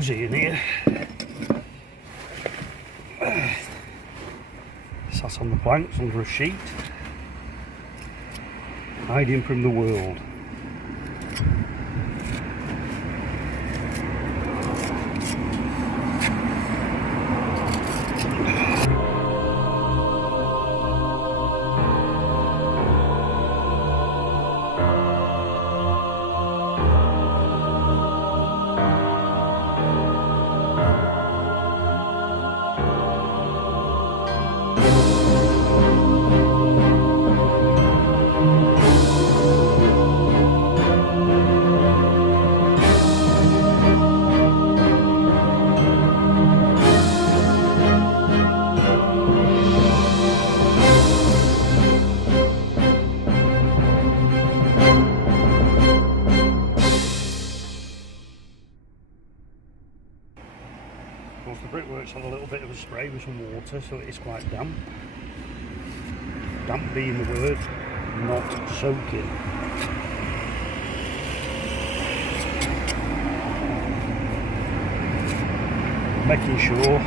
cosy in here. Sat on the planks under a sheet, hiding from the world. Of course, the brickwork's had a little bit of a spray with some water, so it is quite damp. Damp being the word, not soaking. Making sure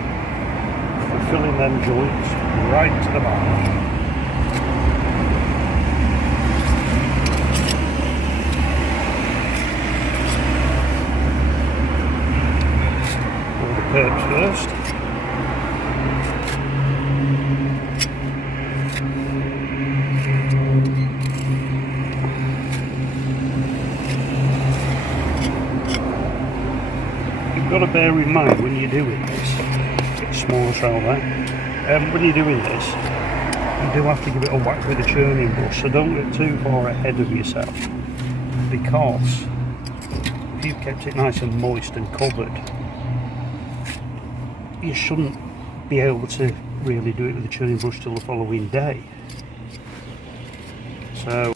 we're filling them joints right to the mark. Curbs first. You've got to bear in mind when you're doing this, get smaller shell there. When you're doing this, you do have to give it a whack with a churning brush, so don't get too far ahead of yourself, because if you've kept it nice and moist and covered, you shouldn't be able to really do it with a churning brush till the following day. So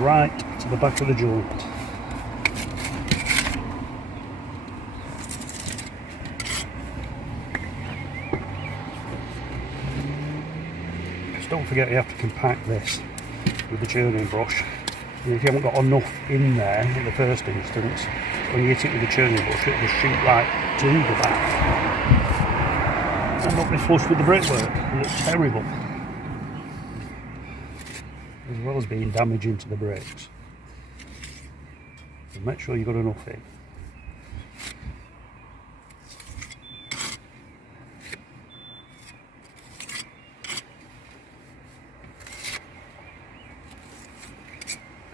right to the back of the joint. Just don't forget you have to compact this with the churning brush. And if you haven't got enough in there in the first instance, when you hit it with the churning brush, it'll just shoot right to the back. And not be flush with the brickwork. It looks terrible, as well as being damaging to the bricks. So make sure you've got enough in.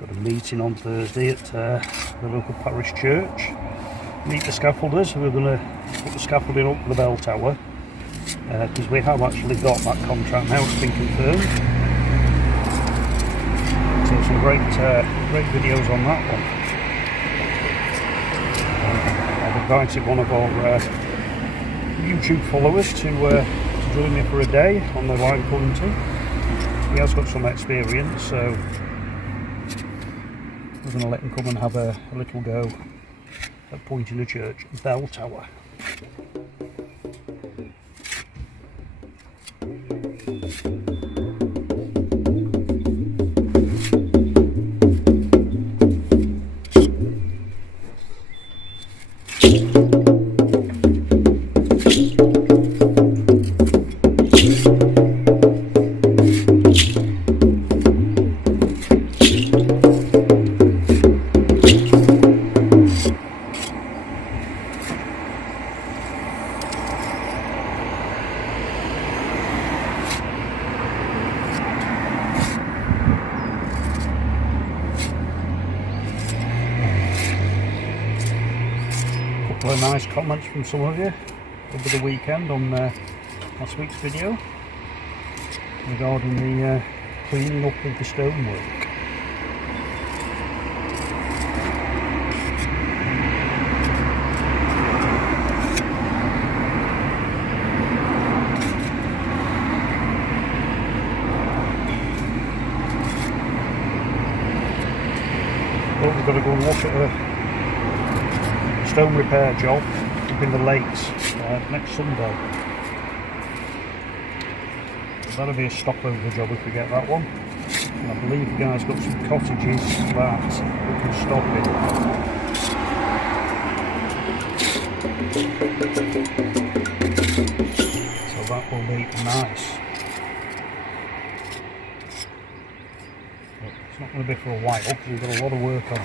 Got a meeting on Thursday at the local parish church. Meet the scaffolders. We're going to put the scaffolding up for the bell tower, because we have actually got that contract now. It's been confirmed. So some great videos on that one. I've invited one of our YouTube followers to join me for a day on the line pointing. He has got some experience, so we're going to let him come and have a little go at pointing a church bell tower. nice comments from some of you over the weekend on last week's video regarding the cleaning up of the stonework. But we've got to go and look at a stone repair job up in the lakes next Sunday. That'll be a stopover job if we get that one. And I believe the guy's got some cottages that we can stop in. So that will be nice. But it's not going to be for a while because we've got a lot of work on.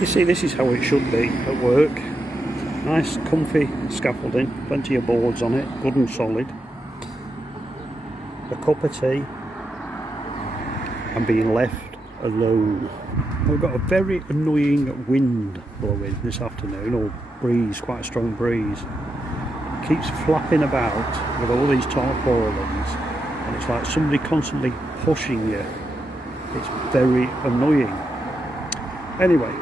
You see, this is how it should be at work. Nice comfy scaffolding, plenty of boards on it, good and solid. A cup of tea and being left alone. We've got a very annoying wind blowing this afternoon, or breeze, quite a strong breeze. It keeps flapping about with all these tarpaulins and it's like somebody constantly pushing you. It's very annoying. Anyway,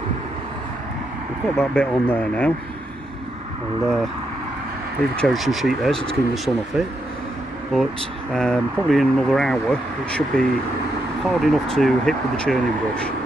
we've got that bit on there now. I'll leave a cherry sheet there so it's keeping the sun off it. But probably in another hour it should be hard enough to hit with the churning brush.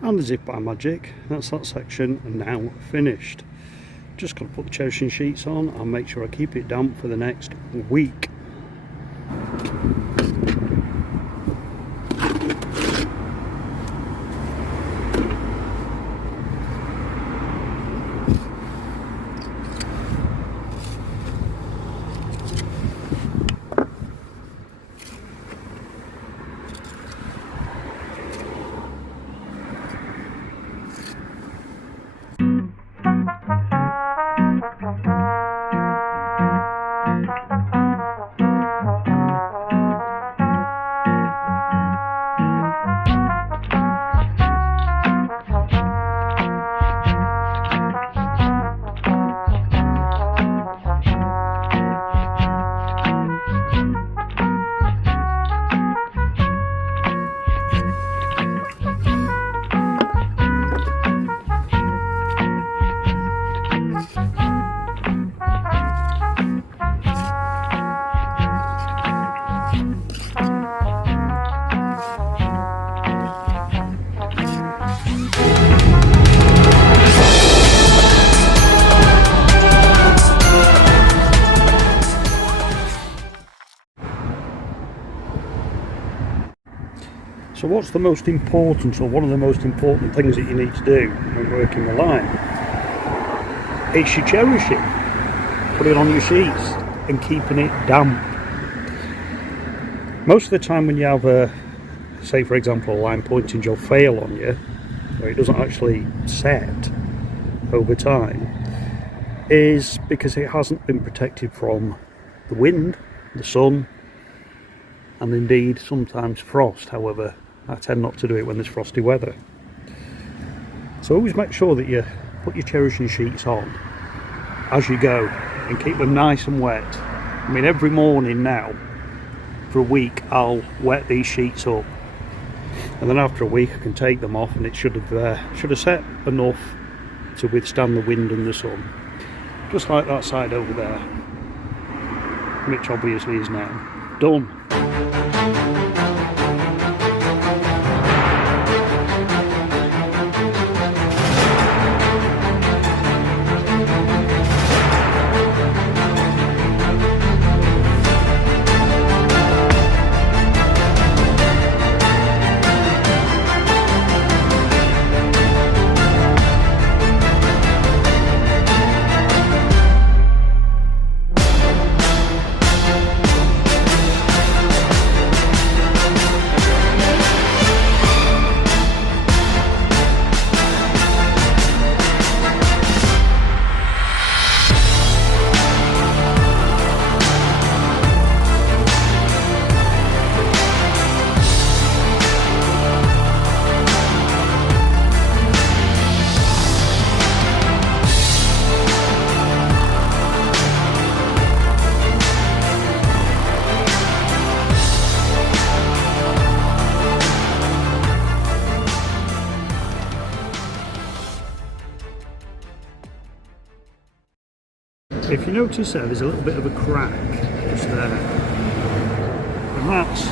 And as if by magic, that's that section now finished. Just got to put the cherishing sheets on and make sure I keep it damp for the next week. So what's the most important, or one of the most important things that you need to do when working the line? It's your cherishing, putting it on your sheets and keeping it damp. Most of the time when you have a, say for example, a line pointing job fail on you, where it doesn't actually set over time, is because it hasn't been protected from the wind, the sun, and indeed sometimes frost. However, I tend not to do it when there's frosty weather. So always make sure that you put your cherishing sheets on as you go and keep them nice and wet. I mean, every morning now for a week I'll wet these sheets up, and then after a week I can take them off and it should have set enough to withstand the wind and the sun. Just like that side over there, which obviously is now done. If you notice there's a little bit of a crack just there, and that's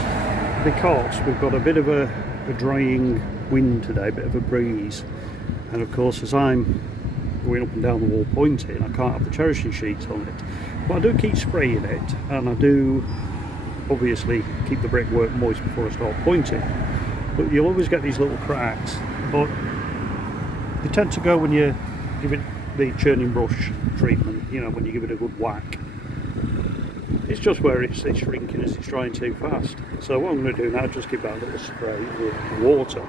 because we've got a bit of a drying wind today, a bit of a breeze, and of course as I'm going up and down the wall pointing, I can't have the cherishing sheets on it, but I do keep spraying it, and I do obviously keep the brickwork moist before I start pointing. But you'll always get these little cracks, but they tend to go when you give it the churning brush treatment, you know, when you give it a good whack. It's just where it's shrinking as it's drying too fast. So what I'm going to do now is just give that a little spray with water.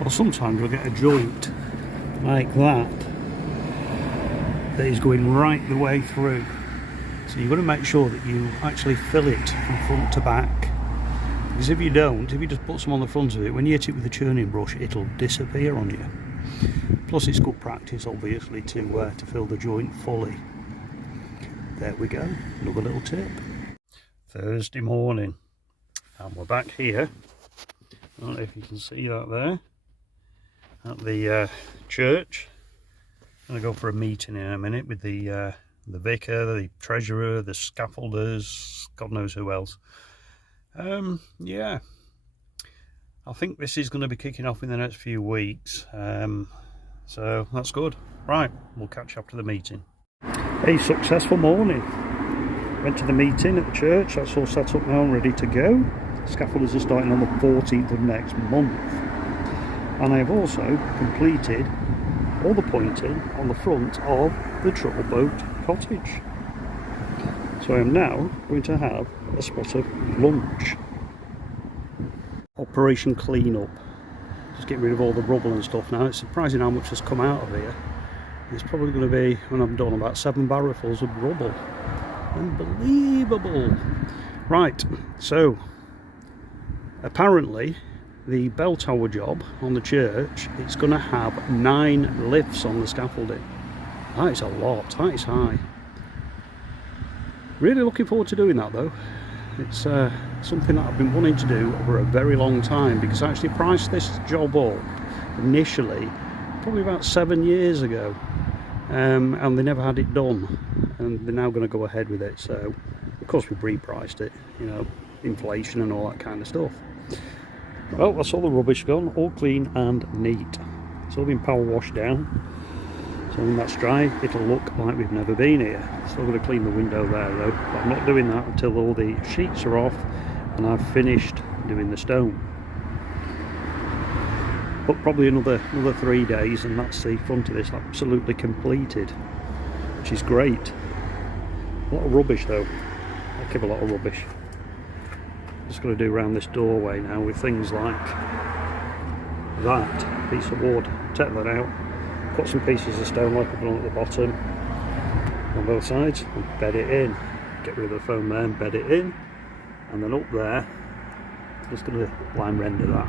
Well, sometimes we'll get a joint like that is going right the way through. So you've got to make sure that you actually fill it from front to back. Because if you don't, if you just put some on the front of it, when you hit it with a churning brush, it'll disappear on you. Plus it's good practice, obviously, to fill the joint fully. There we go, another little tip. Thursday morning, and we're back here. I don't know if you can see that there, at the church. I'm going to go for a meeting in a minute with the the vicar, the treasurer, the scaffolders, God knows who else. Yeah, I think this is going to be kicking off in the next few weeks, so that's good. Right, we'll catch up to the meeting. A successful morning. Went to the meeting at the church. That's all set up now and ready to go. Scaffolders are starting on the 14th of next month. And I have also completed all the pointing on the front of the Trouble Boat cottage. So I am now going to have a spot of lunch. Operation clean up. Just getting rid of all the rubble and stuff now. It's surprising how much has come out of here. It's probably going to be, when I'm done, about 7 barrelfuls of rubble. Unbelievable. Right, so apparently the bell tower job on the church, it's going to have 9 lifts on the scaffolding. That is a lot. That is high. Really looking forward to doing that though. It's something that I've been wanting to do over a very long time, because I actually priced this job up initially probably about 7 years ago, and they never had it done, and they're now going to go ahead with it. So of course we've repriced it, you know, inflation and all that kind of stuff. Well, that's all the rubbish gone, all clean and neat. It's all been power washed down, so when that's dry it'll look like we've never been here. Still going to clean the window there though, but I'm not doing that until all the sheets are off and I've finished doing the stone. But probably another 3 days and that's the front of this absolutely completed, which is great. A lot of rubbish though, I give a lot of rubbish. Just got to do around this doorway now with things like that piece of wood. Take that out, put some pieces of stone like I put on at the bottom on both sides and bed it in. Get rid of the foam there and bed it in, and then up there just going to line render that.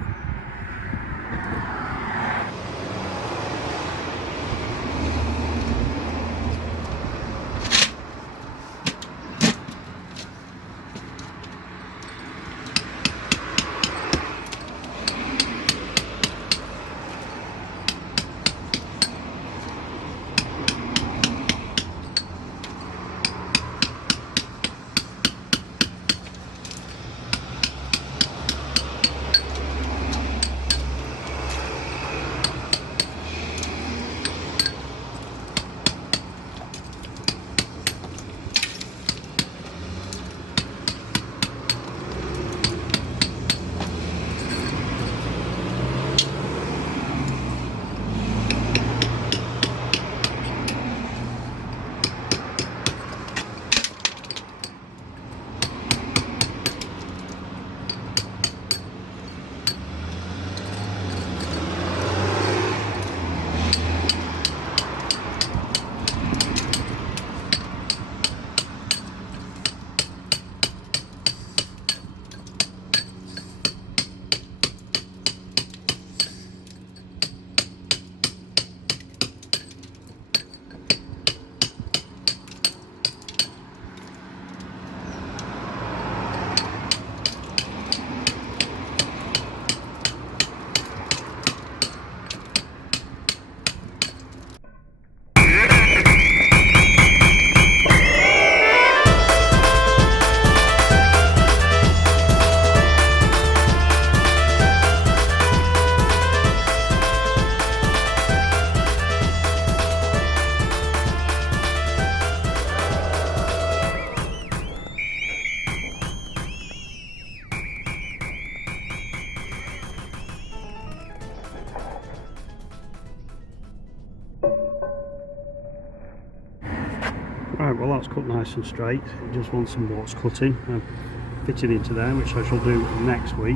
Right, well that's cut nice and straight. It just wants some walks cutting. I've fitted into there, which I shall do next week.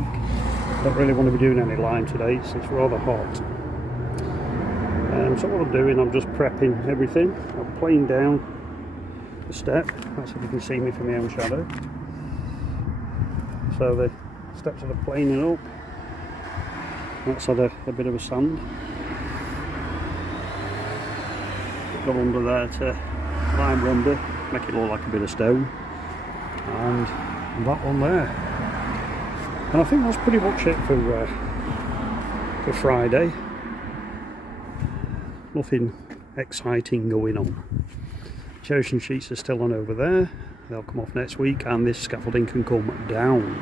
Don't really want to be doing any lime today, so it's rather hot. So what I'm doing, I'm just prepping everything. I'm playing down the step. That's if you can see me from my own shadow. So the steps are planing up. That's had a bit of a sand. Got under there to lime render, make it look like a bit of stone, and that one there. And I think that's pretty much it for Friday. Nothing exciting going on. Cherishing sheets are still on over there. They'll come off next week, and this scaffolding can come down.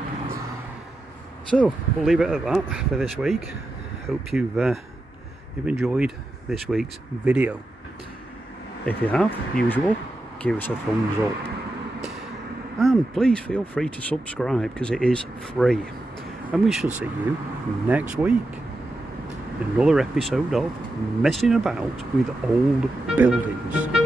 So we'll leave it at that for this week. Hope you've enjoyed this week's video. If you have, usual, give us a thumbs up. And please feel free to subscribe because it is free. And we shall see you next week. Another episode of Messing About with Old Buildings.